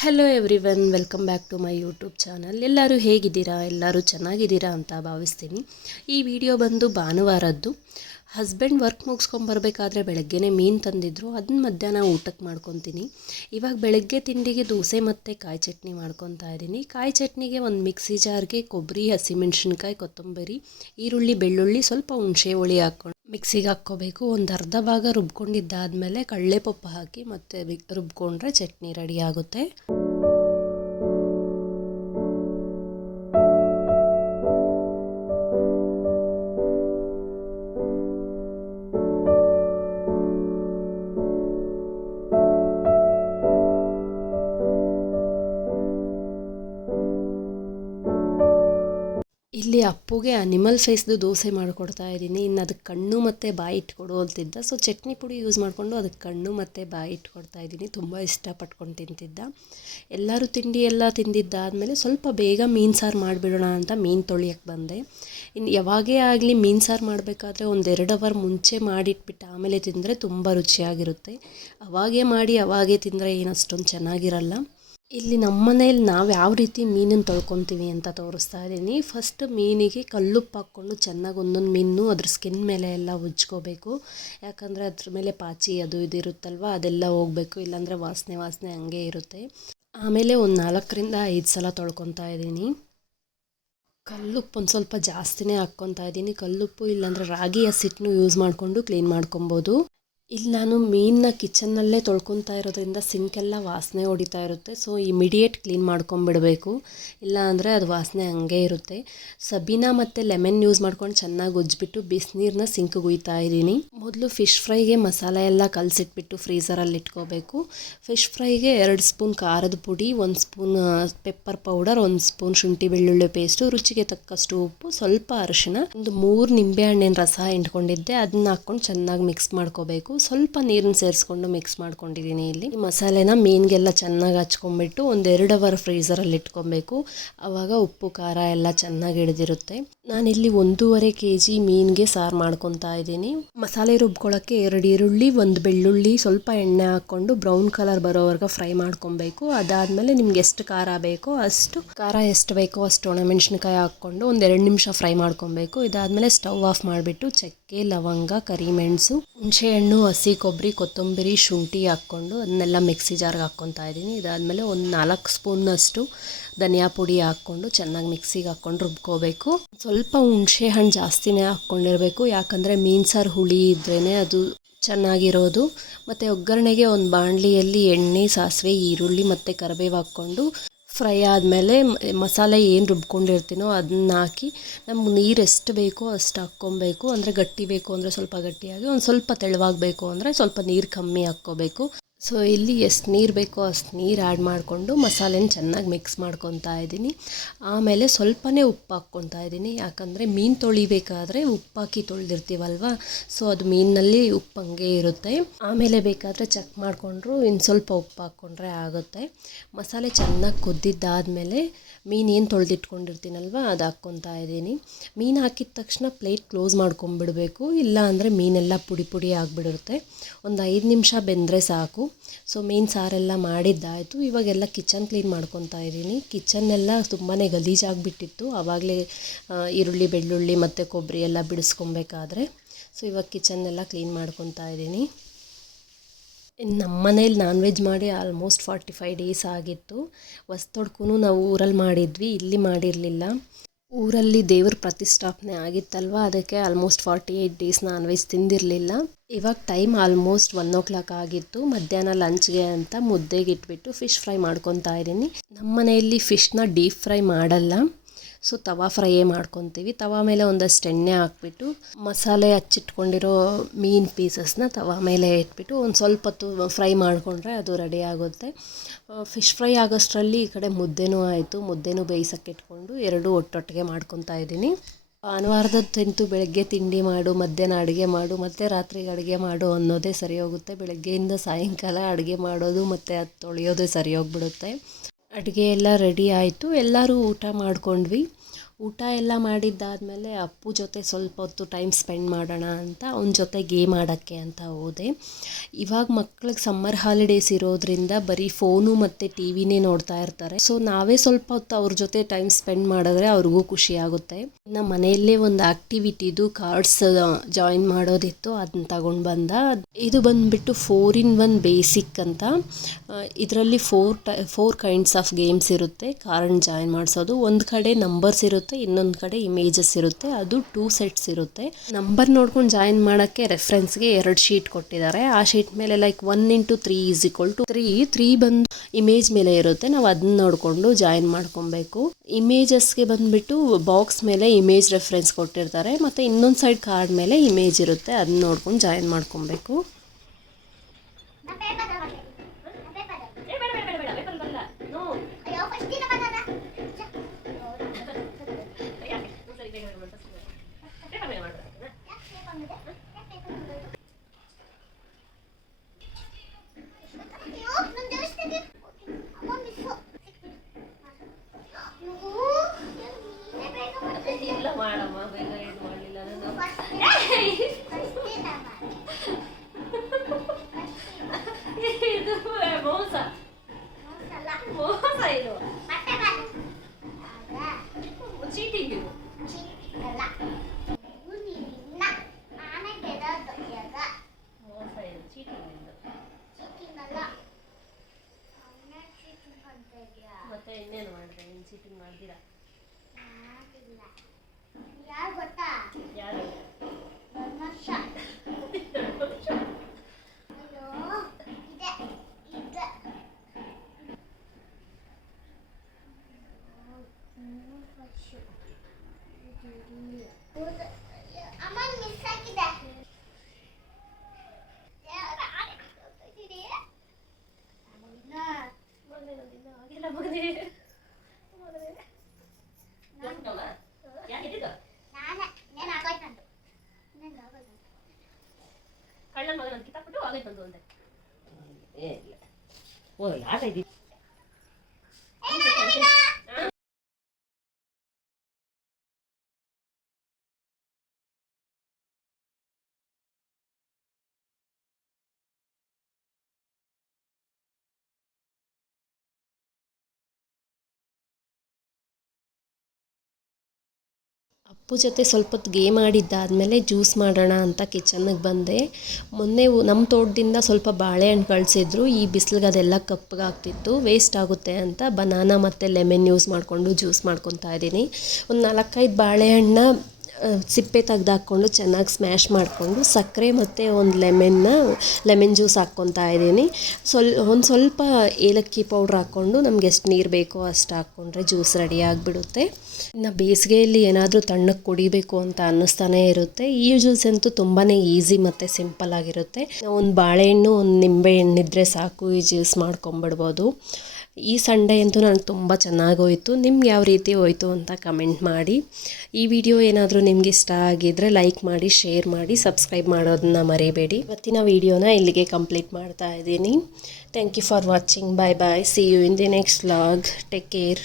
Hello everyone, welcome back to my YouTube channel. ಎಲ್ಲರೂ ಹೇಗಿದ್ದೀರಾ? ಎಲ್ಲರೂ ಚೆನ್ನಾಗಿದ್ದೀರಾ ಅಂತ ಭಾವಿಸ್ತೀನಿ. ಈ ವಿಡಿಯೋ ಬಂದು ಭಾನುವಾರದ್ದು. ಹಸ್ಬೆಂಡ್ ವರ್ಕ್ ಮುಗಿಸ್ಕೊಂಬರ್ಬೇಕಾದ್ರೆ ಬೆಳಗ್ಗೆನೇ ಮೀನು ತಂದಿದ್ರು, ಅದನ್ನ ಮಧ್ಯಾಹ್ನ ಊಟಕ್ಕೆ ಮಾಡ್ಕೊತೀನಿ. ಇವಾಗ ಬೆಳಗ್ಗೆ ತಿಂಡಿಗೆ ದೋಸೆ ಮತ್ತು ಕಾಯಿ ಚಟ್ನಿ ಮಾಡ್ಕೊತಾ ಇದ್ದೀನಿ. ಕಾಯಿ ಚಟ್ನಿಗೆ ಒಂದು ಮಿಕ್ಸಿ ಜಾರ್ಗೆ ಕೊಬ್ಬರಿ, ಹಸಿಮೆಣ್ಸಿನ್ಕಾಯಿ, ಕೊತ್ತಂಬರಿ, ಈರುಳ್ಳಿ, ಬೆಳ್ಳುಳ್ಳಿ, ಸ್ವಲ್ಪ ಹುಣಸೆ ಹುಳಿ ಹಾಕ್ಕೊಂಡು ಮಿಕ್ಸಿಗೆ ಹಾಕ್ಕೋಬೇಕು. ಒಂದು ಅರ್ಧ ಭಾಗ ರುಬ್ಕೊಂಡಿದ್ದಾದಮೇಲೆ ಕಡಲೆಪಪ್ಪು ಹಾಕಿ ಮತ್ತೆ ರುಬ್ಕೊಂಡ್ರೆ ಚಟ್ನಿ ರೆಡಿ ಆಗುತ್ತೆ. ಇಲ್ಲಿ ಅಪ್ಪುಗೆ ಅನಿಮಲ್ ಫೇಸ್ದು ದೋಸೆ ಮಾಡಿಕೊಡ್ತಾ ಇದ್ದೀನಿ. ಇನ್ನು ಅದಕ್ಕೆ ಕಣ್ಣು ಮತ್ತು ಬಾಯಿ ಇಟ್ಕೊಡು ಅಂತಿದ್ದ. ಸೊ ಚಟ್ನಿ ಪುಡಿ ಯೂಸ್ ಮಾಡಿಕೊಂಡು ಅದಕ್ಕೆ ಕಣ್ಣು ಮತ್ತು ಬಾಯಿ ಇಟ್ಕೊಡ್ತಾ ಇದ್ದೀನಿ. ತುಂಬ ಇಷ್ಟಪಟ್ಕೊಂಡು ತಿಂತಿದ್ದ. ಎಲ್ಲರೂ ತಿಂಡಿ ಎಲ್ಲ ತಿಂದಿದ್ದಾದಮೇಲೆ ಸ್ವಲ್ಪ ಬೇಗ ಮೀನು ಸಾರು ಮಾಡಿಬಿಡೋಣ ಅಂತ ಮೀನು ತೊಳಿಯಕ್ಕೆ ಬಂದೆ. ಇನ್ನು ಯಾವಾಗೇ ಆಗಲಿ ಮೀನು ಸಾರು ಮಾಡಬೇಕಾದ್ರೆ ಒಂದು 2 ಅವರ್ ಮುಂಚೆ ಮಾಡಿಟ್ಬಿಟ್ಟು ಆಮೇಲೆ ತಿಂದರೆ ತುಂಬ ರುಚಿಯಾಗಿರುತ್ತೆ. ಅವಾಗೇ ಮಾಡಿ ಅವಾಗೇ ತಿಂದರೆ ಏನು ಅಷ್ಟೊಂದು ಚೆನ್ನಾಗಿರಲ್ಲ. ಇಲ್ಲಿ ನಮ್ಮ ಮನೇಲಿ ನಾವು ಯಾವ ರೀತಿ ಮೀನನ್ನು ತೊಳ್ಕೊತೀವಿ ಅಂತ ತೋರಿಸ್ತಾ ಇದ್ದೀನಿ. ಫಸ್ಟ್ ಮೀನಿಗೆ ಕಲ್ಲುಪ್ಪು ಹಾಕ್ಕೊಂಡು ಚೆನ್ನಾಗಿ ಒಂದೊಂದು ಮೀನು ಅದ್ರ ಸ್ಕಿನ್ ಮೇಲೆ ಎಲ್ಲ ಉಜ್ಕೋಬೇಕು. ಯಾಕಂದರೆ ಅದ್ರ ಮೇಲೆ ಪಾಚಿ ಅದು ಇದು ಇರುತ್ತಲ್ವ, ಅದೆಲ್ಲ ಹೋಗಬೇಕು. ಇಲ್ಲಾಂದರೆ ವಾಸನೆ ಹಂಗೆ ಇರುತ್ತೆ. ಆಮೇಲೆ ಒಂದು 4ರಿಂದ 5 ಸಲ ತೊಳ್ಕೊತಾ ಇದ್ದೀನಿ. ಕಲ್ಲುಪ್ಪು ಒಂದು ಸ್ವಲ್ಪ ಜಾಸ್ತಿನೇ ಹಾಕ್ಕೊತಾ ಇದ್ದೀನಿ. ಕಲ್ಲುಪ್ಪು ಇಲ್ಲಾಂದರೆ ರಾಗಿ ಹಸಿಟ್ಟನ್ನು ಯೂಸ್ ಮಾಡಿಕೊಂಡು ಕ್ಲೀನ್ ಮಾಡ್ಕೊಬೋದು. ಇಲ್ಲಿ ನಾನು ಮೀನನ್ನ ಕಿಚನ್ನಲ್ಲೇ ತೊಳ್ಕೊತಾ ಇರೋದ್ರಿಂದ ಸಿಂಕೆಲ್ಲ ವಾಸನೆ ಹೊಡಿತಾ ಇರುತ್ತೆ. ಸೊ ಇಮಿಡಿಯೇಟ್ ಕ್ಲೀನ್ ಮಾಡ್ಕೊಂಬಿಡಬೇಕು, ಇಲ್ಲ ಅಂದರೆ ಅದು ವಾಸನೆ ಹಂಗೆ ಇರುತ್ತೆ. ಸಬೀನ ಮತ್ತು ಲೆಮನ್ ಯೂಸ್ ಮಾಡ್ಕೊಂಡು ಚೆನ್ನಾಗಿ ಉಜ್ಜಿಬಿಟ್ಟು ಬಿಸಿನೀರನ್ನ ಸಿಂಕ್ಗೆ ಉಯ್ತಾ ಇದ್ದೀನಿ. ಮೊದಲು ಫಿಶ್ ಫ್ರೈಗೆ ಮಸಾಲೆ ಎಲ್ಲ ಕಲಸಿಟ್ಬಿಟ್ಟು ಫ್ರೀಝರಲ್ಲಿ ಇಟ್ಕೋಬೇಕು. ಫಿಶ್ ಫ್ರೈಗೆ 2 ಸ್ಪೂನ್ ಖಾರದ ಪುಡಿ, 1 ಸ್ಪೂನ್ ಪೆಪ್ಪರ್ ಪೌಡರ್, 1 ಸ್ಪೂನ್ ಶುಂಠಿ ಬೆಳ್ಳುಳ್ಳಿ ಪೇಸ್ಟು, ರುಚಿಗೆ ತಕ್ಕಷ್ಟು ಉಪ್ಪು, ಸ್ವಲ್ಪ ಅರಿಶಿನ, ಒಂದು 3 ನಿಂಬೆಹಣ್ಣಿನ ರಸ ಹಿಂಡ್ಕೊಂಡಿದ್ದೆ, ಅದನ್ನ ಹಾಕ್ಕೊಂಡು ಚೆನ್ನಾಗಿ ಮಿಕ್ಸ್ ಮಾಡ್ಕೋಬೇಕು. ಸ್ವಲ್ಪ ನೀರನ್ನ ಸೇರಿಸ್ಕೊಂಡು ಮಿಕ್ಸ್ ಮಾಡ್ಕೊಂಡಿದ್ದೀನಿ. ಇಲ್ಲಿ ಮಸಾಲೆನ ಮೀನಿಗೆಲ್ಲ ಚೆನ್ನಾಗಿ ಹಚ್ಕೊಂಡ್ಬಿಟ್ಟು ಒಂದು 2 ಅವರ್ ಫ್ರೀಝರಲ್ಲಿ ಇಟ್ಕೊಬೇಕು. ಆವಾಗ ಉಪ್ಪು ಖಾರ ಎಲ್ಲ ಚೆನ್ನಾಗಿ ಹಿಡಿದಿರುತ್ತೆ. ನಾನಿಲ್ಲಿ 1.5 kg ಮೀನಿಗೆ ಸಾರು ಮಾಡ್ಕೊತಾ ಇದ್ದೀನಿ. ಮಸಾಲೆ ರುಬ್ಕೊಳ್ಳೋಕ್ಕೆ 2 ಈರುಳ್ಳಿ, 1 ಬೆಳ್ಳುಳ್ಳಿ, ಸ್ವಲ್ಪ ಎಣ್ಣೆ ಹಾಕ್ಕೊಂಡು ಬ್ರೌನ್ ಕಲರ್ ಬರೋವರೆಗೆ ಫ್ರೈ ಮಾಡ್ಕೊಬೇಕು. ಅದಾದಮೇಲೆ ನಿಮ್ಗೆ ಎಷ್ಟು ಖಾರ ಬೇಕೋ ಅಷ್ಟು ಒಣಮೆಣ್ಸಿನ್ಕಾಯಿ ಹಾಕ್ಕೊಂಡು ಒಂದು 2 ನಿಮಿಷ ಫ್ರೈ ಮಾಡ್ಕೊಬೇಕು. ಇದಾದಮೇಲೆ ಸ್ಟವ್ ಆಫ್ ಮಾಡಿಬಿಟ್ಟು ಚಕ್ಕೆ, ಲವಂಗ, ಕರಿಮೆಣಸು, ಹುಣಸೆಹಣ್ಣು, ಹಸಿ ಕೊಬ್ಬರಿ, ಕೊತ್ತಂಬರಿ, ಶುಂಠಿ ಹಾಕ್ಕೊಂಡು ಅದನ್ನೆಲ್ಲ ಮಿಕ್ಸಿ ಜಾರ್ಗೆ ಹಾಕ್ಕೊತಾ ಇದ್ದೀನಿ. ಇದಾದಮೇಲೆ ಒಂದು 4 ಸ್ಪೂನ್ನಷ್ಟು ಧನಿಯಾ ಪುಡಿ ಹಾಕ್ಕೊಂಡು ಚೆನ್ನಾಗಿ ಮಿಕ್ಸಿಗೆ ಹಾಕ್ಕೊಂಡು ರುಬ್ಕೋಬೇಕು. ಸ್ವಲ್ಪ ಹುಣಸೆ ಹಣ್ಣು ಜಾಸ್ತಿನೇ ಹಾಕ್ಕೊಂಡಿರಬೇಕು, ಯಾಕಂದರೆ ಮೀನು ಸಾರು ಹುಳಿ ಇದ್ರೇ ಅದು ಚೆನ್ನಾಗಿರೋದು. ಮತ್ತು ಒಗ್ಗರಣೆಗೆ ಒಂದು ಬಾಣಲಿಯಲ್ಲಿ ಎಣ್ಣೆ, ಸಾಸಿವೆ, ಈರುಳ್ಳಿ ಮತ್ತು ಕರಿಬೇವು ಹಾಕ್ಕೊಂಡು ಫ್ರೈ ಆದಮೇಲೆ ಮಸಾಲೆ ಏನು ರುಬ್ಕೊಂಡಿರ್ತೀನೋ ಅದನ್ನ ಹಾಕಿ ನಮ್ಗೆ ನೀರು ಎಷ್ಟು ಬೇಕೋ ಅಷ್ಟು ಹಾಕ್ಕೊಬೇಕು. ಅಂದರೆ ಗಟ್ಟಿ ಬೇಕು ಅಂದರೆ ಸ್ವಲ್ಪ ಗಟ್ಟಿಯಾಗಿ, ಒಂದು ಸ್ವಲ್ಪ ತೆಳುವಾಗಬೇಕು ಅಂದರೆ ಸ್ವಲ್ಪ ನೀರು ಕಮ್ಮಿ ಹಾಕ್ಕೋಬೇಕು. ಸೊ ಇಲ್ಲಿ ಎಷ್ಟು ನೀರು ಬೇಕೋ ಅಷ್ಟು ನೀರು ಆ್ಯಡ್ ಮಾಡಿಕೊಂಡು ಮಸಾಲೆನ ಚೆನ್ನಾಗಿ ಮಿಕ್ಸ್ ಮಾಡ್ಕೊತಾ ಇದ್ದೀನಿ. ಆಮೇಲೆ ಸ್ವಲ್ಪನೇ ಉಪ್ಪು ಹಾಕ್ಕೊತಾ ಇದ್ದೀನಿ, ಯಾಕಂದರೆ ಮೀನು ತೊಳಿಬೇಕಾದ್ರೆ ಉಪ್ಪು ಹಾಕಿ ತೊಳೆದಿರ್ತೀವಲ್ವ, ಸೊ ಅದು ಮೀನಿನಲ್ಲಿ ಉಪ್ಪು ಹಂಗೆ ಇರುತ್ತೆ. ಆಮೇಲೆ ಬೇಕಾದರೆ ಚೆಕ್ ಮಾಡಿಕೊಂಡ್ರು ಇನ್ನು ಸ್ವಲ್ಪ ಉಪ್ಪು ಹಾಕ್ಕೊಂಡ್ರೆ ಆಗುತ್ತೆ. ಮಸಾಲೆ ಚೆನ್ನಾಗಿ ಕುದ್ದಿದ್ದಾದಮೇಲೆ ಮೀನು ಏನು ತೊಳೆದಿಟ್ಕೊಂಡಿರ್ತೀನಲ್ವ ಅದು ಹಾಕ್ಕೊತಾ ಇದ್ದೀನಿ. ಮೀನು ಹಾಕಿದ ತಕ್ಷಣ ಪ್ಲೇಟ್ ಕ್ಲೋಸ್ ಮಾಡ್ಕೊಂಬಿಡಬೇಕು, ಇಲ್ಲ ಅಂದರೆ ಮೀನೆಲ್ಲ ಪುಡಿ ಪುಡಿ ಆಗಿಬಿಡುತ್ತೆ. ಒಂದು 5 ನಿಮಿಷ ಬೆಂದರೆ ಸಾಕು. ಸೊ ಮೀನು ಸಾರೆಲ್ಲ ಮಾಡಿದ್ದಾಯಿತು. ಇವಾಗೆಲ್ಲ ಕಿಚನ್ ಕ್ಲೀನ್ ಮಾಡ್ಕೊತಾ ಇದ್ದೀನಿ. ಕಿಚನ್ನೆಲ್ಲ ತುಂಬಾ ಗಲೀಜಾಗಿಬಿಟ್ಟಿತ್ತು ಆವಾಗಲೇ ಈರುಳ್ಳಿ, ಬೆಳ್ಳುಳ್ಳಿ ಮತ್ತು ಕೊಬ್ಬರಿ ಎಲ್ಲ ಬಿಡಿಸ್ಕೊಬೇಕಾದ್ರೆ. ಸೊ ಇವಾಗ ಕಿಚನ್ನೆಲ್ಲ ಕ್ಲೀನ್ ಮಾಡ್ಕೊತಾ ಇದ್ದೀನಿ. ನಮ್ಮ ಮನೇಲಿ ನಾನ್ ವೆಜ್ ಮಾಡಿ ಆಲ್ಮೋಸ್ಟ್ 45 ಡೇಸ್ ಆಗಿತ್ತು. ಹೊಸ್ತೊಡ್ಕೂ ನಾವು ಊರಲ್ಲಿ ಮಾಡಿದ್ವಿ, ಇಲ್ಲಿ ಮಾಡಿರಲಿಲ್ಲ. ಊರಲ್ಲಿ ದೇವ್ರ ಪ್ರತಿಷ್ಠಾಪನೆ ಆಗಿತ್ತಲ್ವ, ಅದಕ್ಕೆ ಆಲ್ಮೋಸ್ಟ್ 48 ಡೇಸ್ ನಾನ್ ವೆಜ್ ತಿಂದಿರಲಿಲ್ಲ. ಇವಾಗ ಟೈಮ್ ಆಲ್ಮೋಸ್ಟ್ 1 o'clock ಆಗಿತ್ತು. ಮಧ್ಯಾಹ್ನ ಲಂಚ್ಗೆ ಅಂತ ಮುದ್ದೆಗೆ ಇಟ್ಬಿಟ್ಟು ಫಿಶ್ ಫ್ರೈ ಮಾಡ್ಕೊತಾ ಇದ್ದೀನಿ. ನಮ್ಮ ಮನೆಯಲ್ಲಿ ಫಿಶ್ನ ಡೀಪ್ ಫ್ರೈ ಮಾಡಲ್ಲ, ಸೊ ತವಾ ಫ್ರೈಯೇ ಮಾಡ್ಕೊತೀವಿ. ತವಾ ಮೇಲೆ ಒಂದಷ್ಟು ಎಣ್ಣೆ ಹಾಕ್ಬಿಟ್ಟು ಮಸಾಲೆ ಹಚ್ಚಿಟ್ಕೊಂಡಿರೋ ಮೀನು ಪೀಸಸ್ನ ತವಾ ಮೇಲೆ ಇಟ್ಬಿಟ್ಟು ಒಂದು ಸ್ವಲ್ಪ ಹೊತ್ತು ಫ್ರೈ ಮಾಡಿಕೊಂಡ್ರೆ ಅದು ರೆಡಿ ಆಗುತ್ತೆ. ಫಿಶ್ ಫ್ರೈ ಆಗೋಷ್ಟರಲ್ಲಿ ಈ ಕಡೆ ಮುದ್ದೆನೂ ಆಯಿತು. ಮುದ್ದೆನೂ ಬೇಯಿಸೋಕ್ಕೆ ಇಟ್ಕೊಂಡು 2 ಒಟ್ಟೊಟ್ಟಿಗೆ ಮಾಡ್ಕೊತಾ ಇದ್ದೀನಿ. ಭಾನುವಾರದಂತೂ ಬೆಳಗ್ಗೆ ತಿಂಡಿ ಮಾಡು, ಮಧ್ಯಾಹ್ನ ಅಡುಗೆ ಮಾಡು, ಮತ್ತು ರಾತ್ರಿಗೆ ಅಡುಗೆ ಮಾಡು ಅನ್ನೋದೇ ಸರಿ ಹೋಗುತ್ತೆ. ಬೆಳಗ್ಗೆಯಿಂದ ಸಾಯಂಕಾಲ ಅಡುಗೆ ಮಾಡೋದು ಮತ್ತು ಅದು ತೊಳೆಯೋದೇ ಸರಿ ಹೋಗ್ಬಿಡುತ್ತೆ. ಅಡುಗೆ ಎಲ್ಲ ರೆಡಿ ಆಯಿತು. ಎಲ್ಲರೂ ಊಟ ಮಾಡ್ಕೊಂಡ್ವಿ. ಊಟ ಎಲ್ಲ ಮಾಡಿದ್ದಾದಮೇಲೆ ಅಪ್ಪು ಜೊತೆ ಸ್ವಲ್ಪ ಹೊತ್ತು ಟೈಮ್ ಸ್ಪೆಂಡ್ ಮಾಡೋಣ ಅಂತ ಅವನ ಜೊತೆ ಗೇಮ್ ಆಡೋಕ್ಕೆ ಅಂತ ಹೋದೆ. ಇವಾಗ ಮಕ್ಳಿಗೆ ಸಮ್ಮರ್ ಹಾಲಿಡೇಸ್ ಇರೋದ್ರಿಂದ ಬರೀ ಫೋನು ಮತ್ತು ಟಿ ವಿನೇ ನೋಡ್ತಾ ಇರ್ತಾರೆ. ಸೊ ನಾವೇ ಸ್ವಲ್ಪ ಹೊತ್ತು ಅವ್ರ ಜೊತೆ ಟೈಮ್ ಸ್ಪೆಂಡ್ ಮಾಡಿದ್ರೆ ಅವ್ರಿಗೂ ಖುಷಿ ಆಗುತ್ತೆ. ನಮ್ಮ ಮನೆಯಲ್ಲೇ ಒಂದು ಆ್ಯಕ್ಟಿವಿಟಿದು ಕಾರ್ಡ್ಸ್ ಜಾಯಿನ್ ಮಾಡೋದಿತ್ತು, ಅದನ್ನ ತಗೊಂಡು ಬಂದ. ಇದು ಬಂದುಬಿಟ್ಟು 4-in-1 ಬೇಸಿಕ್ ಅಂತ. ಇದರಲ್ಲಿ 4 ಕೈಂಡ್ಸ್ ಆಫ್ ಗೇಮ್ಸ್ ಇರುತ್ತೆ. ಕಾರ್ಡ್ ಜಾಯಿನ್ ಮಾಡಿಸೋದು, ಒಂದು ಕಡೆ ನಂಬರ್ಸ್ ಇರುತ್ತೆ, ಇನ್ನೊಂದು ಕಡೆ ಇಮೇಜಸ್ ಇರುತ್ತೆ. ಅದು 2 ಸೆಟ್ಸ್ ಇರುತ್ತೆ. ನಂಬರ್ ನೋಡ್ಕೊಂಡು ಜಾಯಿನ್ ಮಾಡೋಕ್ಕೆ ರೆಫರೆನ್ಸ್ಗೆ 2 ಶೀಟ್ ಕೊಟ್ಟಿದ್ದಾರೆ. ಆ ಶೀಟ್ ಮೇಲೆ ಲೈಕ್ 1 × 3 = 3 ಬಂದು ಇಮೇಜ್ ಮೇಲೆ ಇರುತ್ತೆ. ನಾವು ಅದನ್ನ ನೋಡಿಕೊಂಡು ಜಾಯಿನ್ ಮಾಡ್ಕೊಬೇಕು. ಇಮೇಜಸ್ಗೆ ಬಂದುಬಿಟ್ಟು ಬಾಕ್ಸ್ ಮೇಲೆ ಇಮೇಜ್ ರೆಫರೆನ್ಸ್ ಕೊಟ್ಟಿರ್ತಾರೆ, ಮತ್ತು ಇನ್ನೊಂದು ಸೈಡ್ ಕಾರ್ಡ್ ಮೇಲೆ ಇಮೇಜ್ ಇರುತ್ತೆ. ಅದನ್ನ ನೋಡ್ಕೊಂಡು ಜಾಯಿನ್ ಮಾಡ್ಕೊಬೇಕು. ಮತ್ತೆ ಇನ್ನೇನು ಮಾಡಿದ್ರೆ ಏನು ಚೀಟಿಂಗ್ ಮಾಡ್ತೀರಾ? ಯಾರು ಗೊತ್ತಾ? ಯಾರು? ಕಳ್ಳನ ಮಗನ ಕಿತ್ತಾಕ್ಬಿಟ್ಟು ಆಗೈತೆ ಬಂದು ಅಂದೆ. ಓ ಯಾರ ಇದ್ದೀವಿ ಅಪ್ಪು ಜೊತೆ ಸ್ವಲ್ಪ ಹೊತ್ತು ಗೇಮ್ ಆಡಿದ್ದಾದಮೇಲೆ ಜ್ಯೂಸ್ ಮಾಡೋಣ ಅಂತ ಕಿಚನ್ನಿಗೆ ಬಂದೆ. ಮೊನ್ನೆ ನಮ್ಮ ತೋಟದಿಂದ ಸ್ವಲ್ಪ ಬಾಳೆಹಣ್ಣು ಕಳಿಸಿದ್ರು. ಈ ಬಿಸಿಲಿಗೆ ಅದೆಲ್ಲ ಕಪ್ಪಗಾಗ್ತಿತ್ತು, ವೇಸ್ಟ್ ಆಗುತ್ತೆ ಅಂತ ಬನಾನಾ ಮತ್ತು ಲೆಮನ್ ಯೂಸ್ ಮಾಡಿಕೊಂಡು ಜ್ಯೂಸ್ ಮಾಡ್ಕೊತಾ ಇದ್ದೀನಿ. ಒಂದು 4-5 ಬಾಳೆಹಣ್ಣ ಸಿಪ್ಪೆ ತೆಗ್ದಾಕ್ಕೊಂಡು ಚೆನ್ನಾಗಿ ಸ್ಮ್ಯಾಶ್ ಮಾಡಿಕೊಂಡು ಸಕ್ಕರೆ ಮತ್ತು ಒಂದು ಲೆಮನ್ ಜ್ಯೂಸ್ ಹಾಕ್ಕೊತಾ ಇದ್ದೀನಿ. ಒಂದು ಸ್ವಲ್ಪ ಏಲಕ್ಕಿ ಪೌಡ್ರ್ ಹಾಕ್ಕೊಂಡು ನಮ್ಗೆ ಎಷ್ಟು ನೀರು ಬೇಕೋ ಅಷ್ಟು ಹಾಕ್ಕೊಂಡ್ರೆ ಜ್ಯೂಸ್ ರೆಡಿ ಆಗಿಬಿಡುತ್ತೆ. ಇನ್ನು ಬೇಸಿಗೆಯಲ್ಲಿ ಏನಾದರೂ ತಣ್ಣಗೆ ಕುಡಿಬೇಕು ಅಂತ ಅನ್ನಿಸ್ತಾನೆ ಇರುತ್ತೆ. ಈ ಜ್ಯೂಸ್ ಅಂತೂ ತುಂಬಾ ಈಸಿ ಮತ್ತು ಸಿಂಪಲ್ ಆಗಿರುತ್ತೆ. ಒಂದು ಬಾಳೆಹಣ್ಣು, ಒಂದು ನಿಂಬೆ ಹಣ್ಣಿದ್ರೆ ಸಾಕು, ಈ ಜ್ಯೂಸ್ ಮಾಡ್ಕೊಂಬಿಡ್ಬೋದು. ಈ ಸಂಡೇ ಅಂತೂ ನನಗೆ ತುಂಬ ಚೆನ್ನಾಗಿ ಹೋಯಿತು. ನಿಮ್ಗೆ ಯಾವ ರೀತಿ ಹೋಯಿತು ಅಂತ ಕಮೆಂಟ್ ಮಾಡಿ. ಈ ವಿಡಿಯೋ ಏನಾದರೂ ನಿಮ್ಗೆ ಇಷ್ಟ ಆಗಿದ್ದರೆ ಲೈಕ್ ಮಾಡಿ, ಶೇರ್ ಮಾಡಿ, ಸಬ್ಸ್ಕ್ರೈಬ್ ಮಾಡೋದನ್ನ ಮರಿಬೇಡಿ. ಇವತ್ತಿನ ವಿಡಿಯೋನ ಇಲ್ಲಿಗೆ ಕಂಪ್ಲೀಟ್ ಮಾಡ್ತಾ ಇದ್ದೀನಿ. Thank you for watching. Bye bye. See you in the next vlog. Take care.